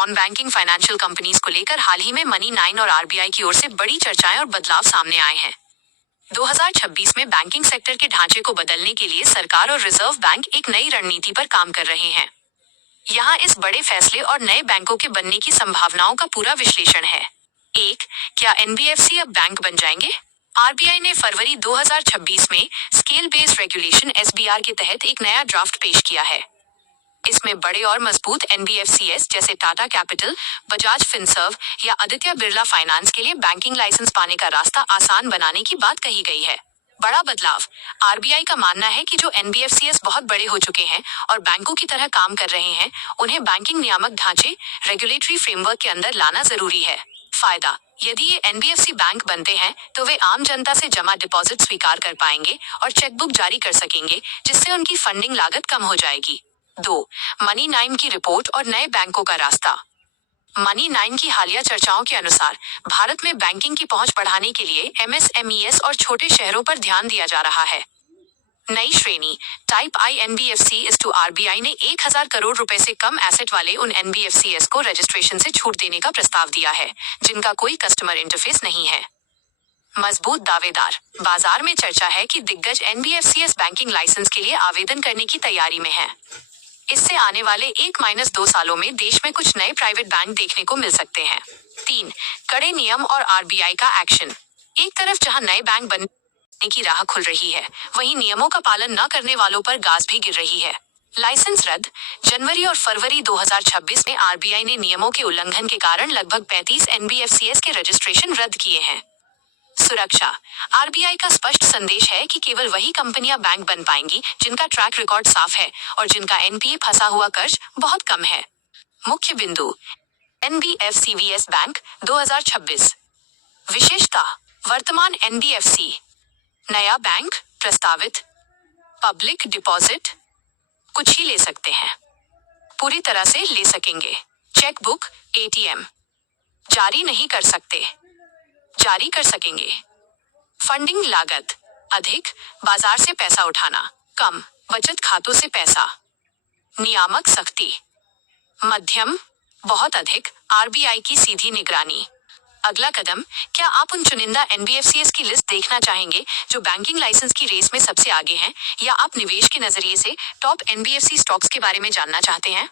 Non banking financial companies को लेकर हाल ही में मनी9 और आरबीआई की ओर से बड़ी चर्चाएं और बदलाव सामने आए हैं। 2026 में बैंकिंग सेक्टर के ढांचे को बदलने के लिए सरकार और रिजर्व बैंक एक नई रणनीति पर काम कर रहे हैं। यहाँ इस बड़े फैसले और नए बैंकों के बनने की संभावनाओं का पूरा विश्लेषण है। 1. क्या एनबीएफसी अब बैंक बन जाएंगे? आरबीआई ने फरवरी 2026 में स्केल बेस्ड रेगुलेशन एसबीआर के तहत एक नया ड्राफ्ट पेश किया है। इसमें बड़े और मजबूत एनबीएफसीएस जैसे टाटा कैपिटल, बजाज फिनसर्व या आदित्य बिरला फाइनेंस के लिए बैंकिंग लाइसेंस पाने का रास्ता आसान बनाने की बात कही गई है। बड़ा बदलाव। आरबीआई का मानना है कि जो एनबीएफसीएस बहुत बड़े हो चुके हैं और बैंकों की तरह काम कर रहे हैं, उन्हें बैंकिंग नियामक ढांचे रेगुलेटरी फ्रेमवर्क के अंदर लाना जरूरी है। फायदा। यदि ये एनबीएफसी बैंक बनते हैं तो वे आम जनता से जमा डिपॉजिट स्वीकार कर पाएंगे और चेकबुक जारी कर सकेंगे, जिससे उनकी फंडिंग लागत कम हो जाएगी। 2. मनी9 की रिपोर्ट और नए बैंकों का रास्ता। मनी9 की हालिया चर्चाओं के अनुसार भारत में बैंकिंग की पहुंच बढ़ाने के लिए एमएसएमईएस और छोटे शहरों पर ध्यान दिया जा रहा है। नई श्रेणी टाइप आई एनबीएफसीएस टू आरबीआई ने 1000 करोड़ रुपए से कम एसेट वाले उन एनबीएफसीएस को रजिस्ट्रेशन से छूट देने का प्रस्ताव दिया है जिनका कोई कस्टमर इंटरफेस नहीं है। मजबूत दावेदार। बाजार में चर्चा है कि दिग्गज एनबीएफसीएस बैंकिंग लाइसेंस के लिए आवेदन करने की तैयारी में है। इससे आने वाले 1-2 सालों में देश में कुछ नए प्राइवेट बैंक देखने को मिल सकते हैं। 3. कड़े नियम और आरबीआई का एक्शन। एक तरफ जहां नए बैंक बनने की राह खुल रही है, वहीं नियमों का पालन न करने वालों पर गाज भी गिर रही है। लाइसेंस रद्द। जनवरी और फरवरी 2026 में आरबीआई ने नियमों के उल्लंघन के कारण लगभग 35 एनबीएफसीएस के रजिस्ट्रेशन रद्द किए हैं। सुरक्षा। आरबीआई का स्पष्ट संदेश है कि केवल वही कंपनियां बैंक बन पाएंगी जिनका ट्रैक रिकॉर्ड साफ है और जिनका एनपीए फंसा हुआ कर्ज बहुत कम है। मुख्य बिंदु। एनबीएफसीवीएस बैंक 2026। विशेषता। वर्तमान एनबीएफसी। नया बैंक प्रस्तावित। पब्लिक डिपॉजिट कुछ ही ले सकते हैं, पूरी तरह से ले सकेंगे। चेकबुक, एटीएम जारी नहीं कर सकते, जारी कर सकेंगे। फंडिंग लागत अधिक, बाजार से पैसा उठाना कम, बचत खातों से पैसा। नियामक सख्ती मध्यम, बहुत अधिक, आरबीआई की सीधी निगरानी। अगला कदम। क्या आप उन चुनिंदा एनबीएफसीएस की लिस्ट देखना चाहेंगे जो बैंकिंग लाइसेंस की रेस में सबसे आगे हैं, या आप निवेश के नजरिए से टॉप एनबीएफसी स्टॉक्स के बारे में जानना चाहते हैं?